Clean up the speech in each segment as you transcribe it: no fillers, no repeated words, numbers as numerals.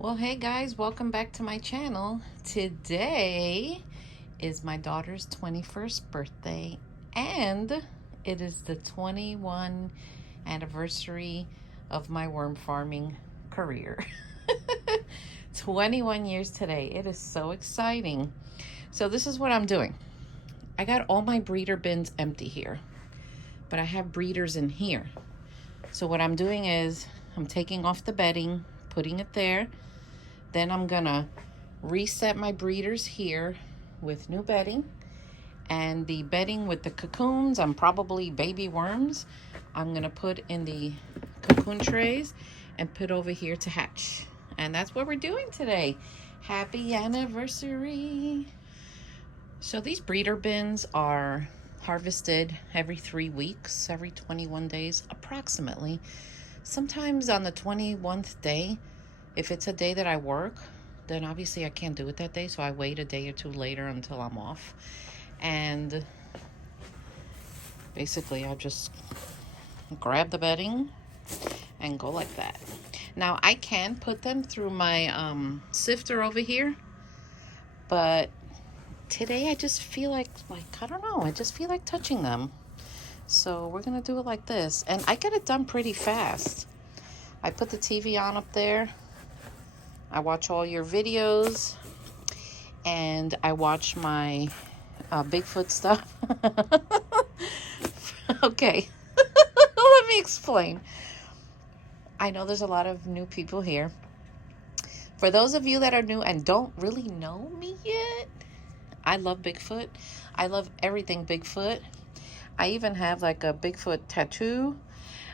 Well, hey guys, welcome back to my channel. Today is my daughter's 21st birthday, and it is the 21 anniversary of my worm farming career. 21 years today. It is so exciting. So this is what I'm doing. I got all my breeder bins empty here, but I have breeders in here. So what I'm doing is I'm taking off the bedding, putting it there. Then I'm gonna reset my breeders here with new bedding, and the bedding with the cocoons, I'm probably baby worms, I'm gonna put in the cocoon trays and put over here to hatch. And that's what we're doing today. Happy anniversary. So these breeder bins are harvested every 3 weeks, every 21 days approximately. Sometimes on the 21st day, if it's a day that I work, then obviously I can't do it that day, so I wait a day or two later until I'm off. And basically I just grab the bedding and go like that. Now I can put them through my sifter over here, but today I just feel like I don't know, I just feel like touching them. So we're gonna do it like this, and I get it done pretty fast. I put the TV on up there, I watch all your videos, and I watch my Bigfoot stuff. Okay, let me explain. I know there's a lot of new people here. For those of you that are new and don't really know me yet, I love Bigfoot. I love everything Bigfoot. I even have like a Bigfoot tattoo.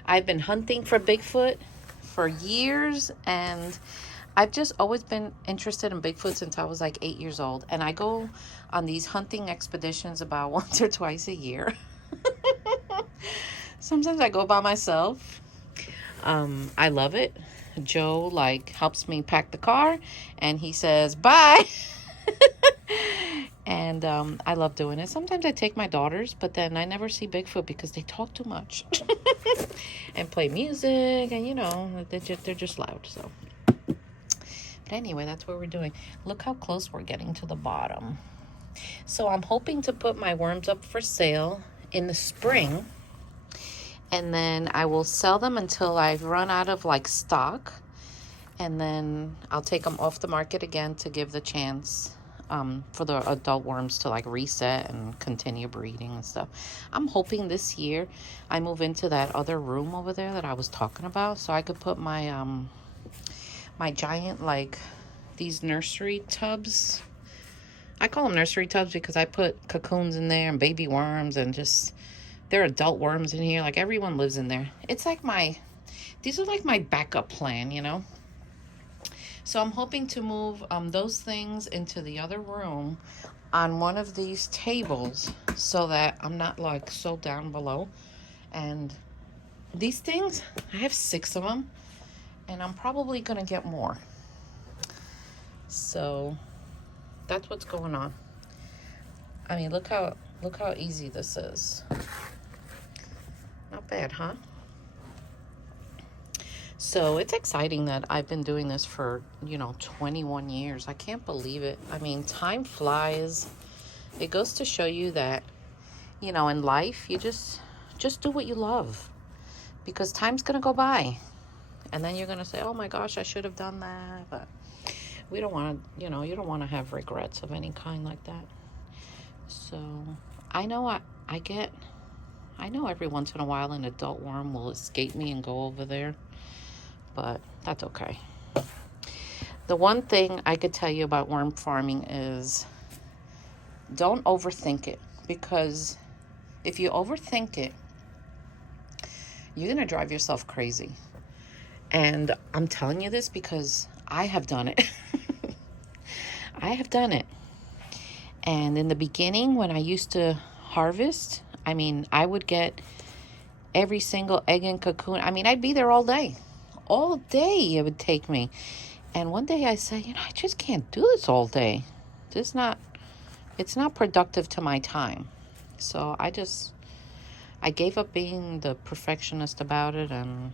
I've been hunting for Bigfoot for years, and I've just always been interested in Bigfoot since I was like 8 years old. And I go on these hunting expeditions about once or twice a year. Sometimes I go by myself. I love it. Joe helps me pack the car, and he says bye. And I love doing it. Sometimes I take my daughters, but then I never see Bigfoot because they talk too much and play music, and they're just loud. So, but anyway, that's what we're doing. Look how close we're getting to the bottom. So I'm hoping to put my worms up for sale in the spring, and then I will sell them until I run out of stock, and then I'll take them off the market again to give the chance for the adult worms to reset and continue breeding and stuff. I'm hoping this year I move into that other room over there that I was talking about, so I could put my my giant these nursery tubs. I call them nursery tubs because I put cocoons in there and baby worms, and just there are adult worms in here. Everyone lives in there. It's these are my backup plan. So I'm hoping to move those things into the other room on one of these tables so that I'm not so down below. And these things, I have 6 of them, and I'm probably going to get more. So that's what's going on. I mean, look how easy this is. Not bad, huh? So it's exciting that I've been doing this for 21 years. I can't believe it. I mean, time flies. It goes to show you that in life you just do what you love, because time's gonna go by, and then you're gonna say, oh my gosh, I should have done that. But we don't want to, you don't want to have regrets of any kind like that. So I know I know every once in a while an adult worm will escape me and go over there, but that's okay. The one thing I could tell you about worm farming is don't overthink it, because if you overthink it, you're going to drive yourself crazy. And I'm telling you this because I have done it. I have done it. And in the beginning, when I used to harvest, I mean, I would get every single egg and cocoon. I mean, I'd be there all day. All day it would take me. And one day I said, I just can't do this all day. It's not productive to my time. So I gave up being the perfectionist about it, and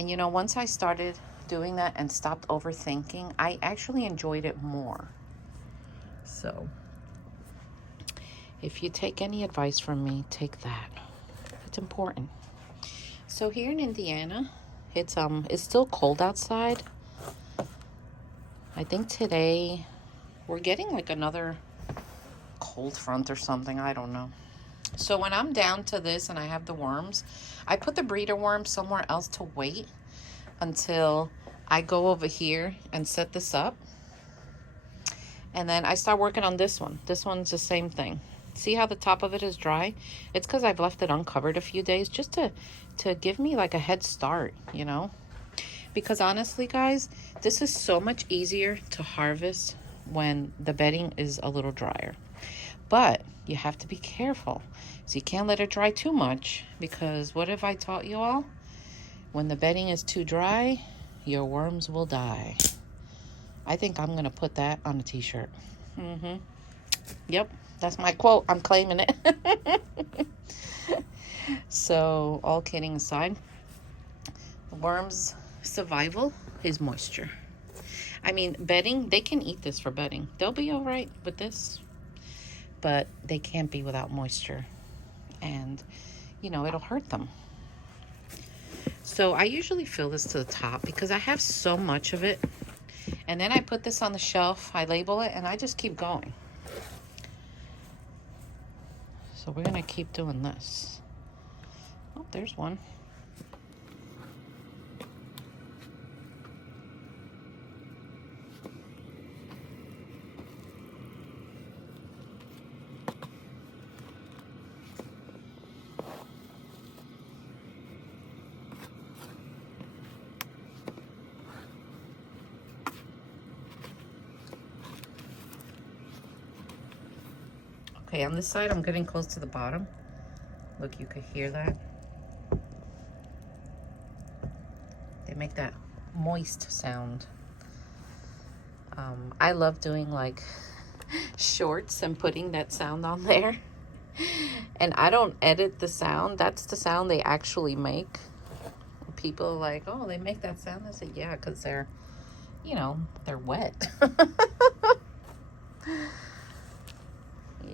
And you know, once I started doing that and stopped overthinking, I actually enjoyed it more. So if you take any advice from me, take that. It's important. So here in Indiana, it's still cold outside. I think today we're getting like another cold front or something. I don't know. So when I'm down to this and I have the worms, I put the breeder worm somewhere else to wait until I go over here and set this up. And then I start working on this one. This one's the same thing. See how the top of it is dry? It's because I've left it uncovered a few days just to give me like a head start, you know? Because honestly, guys, this is so much easier to harvest when the bedding is a little drier. But you have to be careful. So you can't let it dry too much, because what have I taught you all? When the bedding is too dry, your worms will die. I think I'm going to put that on a t-shirt. Yep, that's my quote. I'm claiming it. So, all kidding aside, the worms' survival is moisture. I mean, bedding, they can eat this for bedding. They'll be all right with this. But they can't be without moisture. And, you know, it'll hurt them. So I usually fill this to the top because I have so much of it. And then I put this on the shelf, I label it, and I just keep going. So we're going to keep doing this. Oh, there's one. Okay, on this side, I'm getting close to the bottom. Look, you could hear that. They make that moist sound. I love doing like shorts and putting that sound on there. And I don't edit the sound. That's the sound they actually make. People are like, oh, they make that sound. I said, yeah, because they're, you know, they're wet.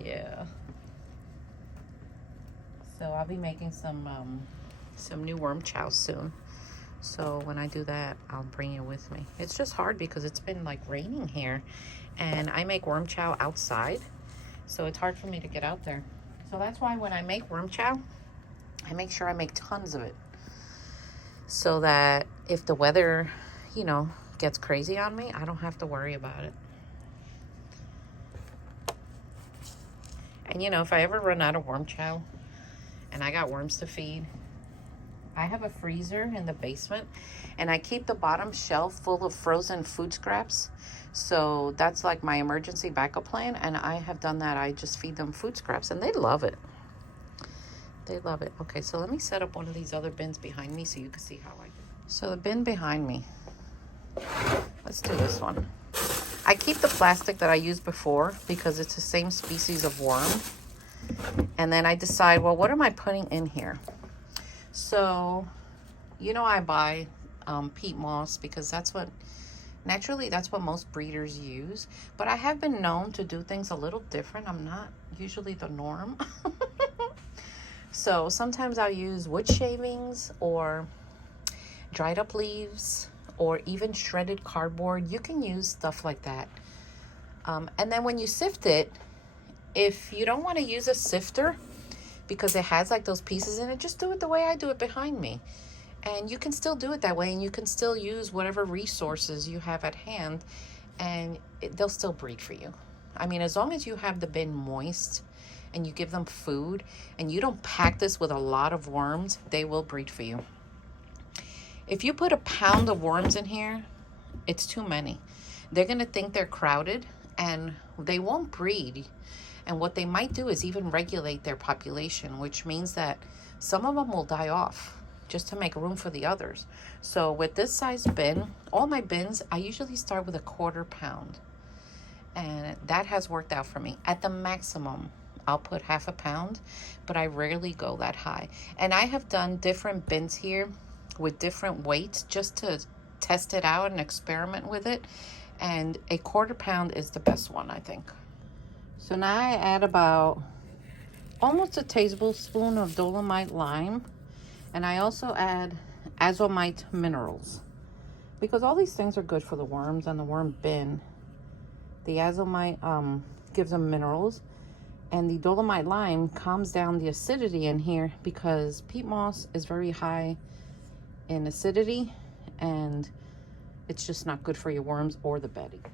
Yeah. So I'll be making some new worm chow soon. So when I do that, I'll bring it with me. It's just hard because it's been like raining here, and I make worm chow outside, so it's hard for me to get out there. So that's why when I make worm chow, I make sure I make tons of it, so that if the weather, you know, gets crazy on me, I don't have to worry about it. And you know, if I ever run out of worm chow and I got worms to feed, I have a freezer in the basement, and I keep the bottom shelf full of frozen food scraps. So that's like my emergency backup plan, and I have done that. I just feed them food scraps, and they love it. They love it. Okay, so let me set up one of these other bins behind me so you can see how I do. So the bin behind me, let's do this one. I keep the plastic that I used before because it's the same species of worm. And then I decide, well, what am I putting in here? So, you know, I buy peat moss because naturally that's what most breeders use. But I have been known to do things a little different. I'm not usually the norm. So sometimes I'll use wood shavings or dried up leaves or even shredded cardboard. You can use stuff like that. And then when you sift it, if you don't want to use a sifter because it has like those pieces in it, just do it the way I do it behind me. And you can still do it that way, and you can still use whatever resources you have at hand, and they'll still breed for you. I mean, as long as you have the bin moist and you give them food and you don't pack this with a lot of worms, they will breed for you. If you put a pound of worms in here, it's too many. They're going to think they're crowded and they won't breed. And what they might do is even regulate their population, which means that some of them will die off just to make room for the others. So with this size bin, all my bins, I usually start with a 1/4 pound. And that has worked out for me. At the maximum, I'll put 1/2 pound, but I rarely go that high. And I have done different bins here with different weights just to test it out and experiment with it. And a 1/4 pound is the best one, I think. So now I add about almost a tablespoon of Dolomite lime. And I also add Azomite minerals. Because all these things are good for the worms and the worm bin. The Azomite gives them minerals. And the Dolomite lime calms down the acidity in here because peat moss is very high in acidity. And it's just not good for your worms or the bedding.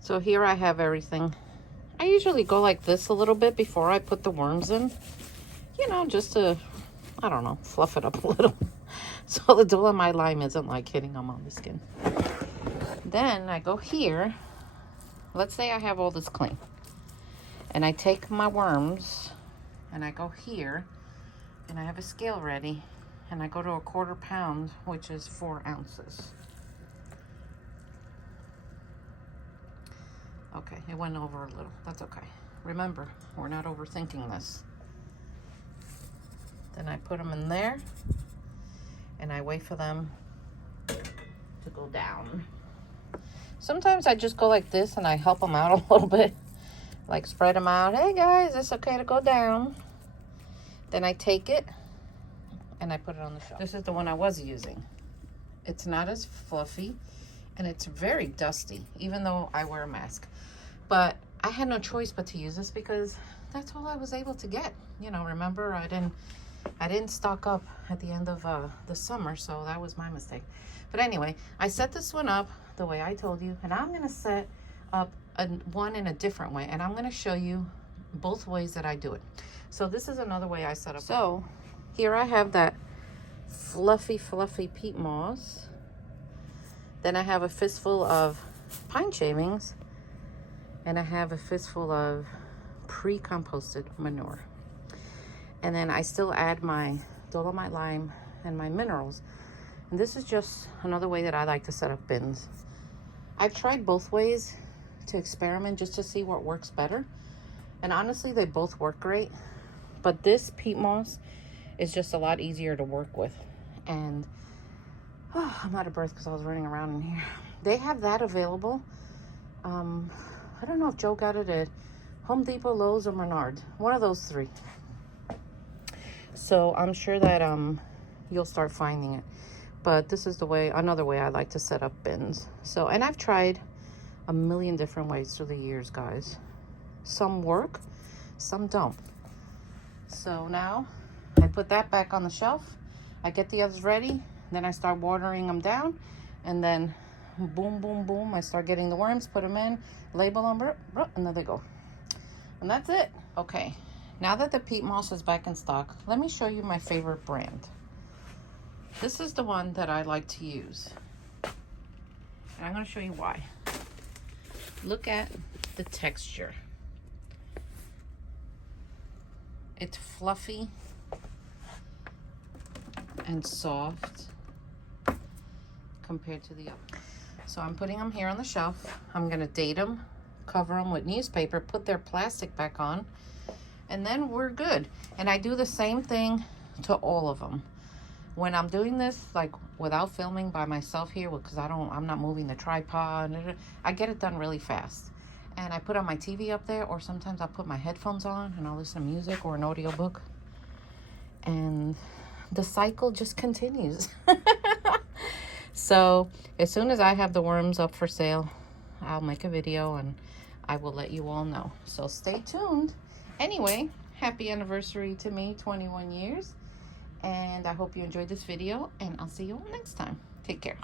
So here I have everything. I usually go like this a little bit before I put the worms in. You know, just to, I don't know, fluff it up a little. So the Dolomite lime isn't like hitting them on the skin. Then I go here. Let's say I have all this clean. And I take my worms and I go here. And I have a scale ready. And I go to a 1/4 pound, which is 4 ounces. Okay, it went over a little. That's okay. Remember, we're not overthinking this. Then I put them in there, and I wait for them to go down. Sometimes I just go like this, and I help them out a little bit. Like spread them out. Hey guys, it's okay to go down. Then I take it, and I put it on the shelf. This is the one I was using. It's not as fluffy. And it's very dusty, even though I wear a mask. But I had no choice but to use this because that's all I was able to get. You know, remember, I didn't stock up at the end of the summer, so that was my mistake. But anyway, I set this one up the way I told you, and I'm gonna set up one in a different way, and I'm gonna show you both ways that I do it. So this is another way I set up. So here I have that fluffy peat moss. Then I have a fistful of pine shavings, and I have a fistful of pre-composted manure. And then I still add my Dolomite lime and my minerals. And this is just another way that I like to set up bins. I've tried both ways to experiment just to see what works better. And honestly, they both work great. But this peat moss is just a lot easier to work with. And oh, I'm out of breath because I was running around in here. They have that available. I don't know if Joe got it at Home Depot, Lowe's, or Menards. One of those 3. So I'm sure that you'll start finding it. But this is the way, another way I like to set up bins. So, and I've tried a million different ways through the years, guys. Some work, some don't. So now I put that back on the shelf. I get the others ready. Then I start watering them down, and then boom, boom, boom, I start getting the worms, put them in, label them, and there they go. And that's it. Okay, now that the peat moss is back in stock, let me show you my favorite brand. This is the one that I like to use. And I'm going to show you why. Look at the texture. It's fluffy and soft compared to the other. So I'm putting them here on the shelf. I'm gonna date them, cover them with newspaper, put their plastic back on, and then we're good. And I do the same thing to all of them. When I'm doing this, like without filming by myself here, because I'm not moving the tripod, I get it done really fast. And I put on my TV up there, or sometimes I'll put my headphones on and I'll listen to music or an audiobook. And the cycle just continues. So as soon as I have the worms up for sale, I'll make a video and I will let you all know. So stay tuned. Anyway, happy anniversary to me, 21 years. And I hope you enjoyed this video, and I'll see you all next time. Take care.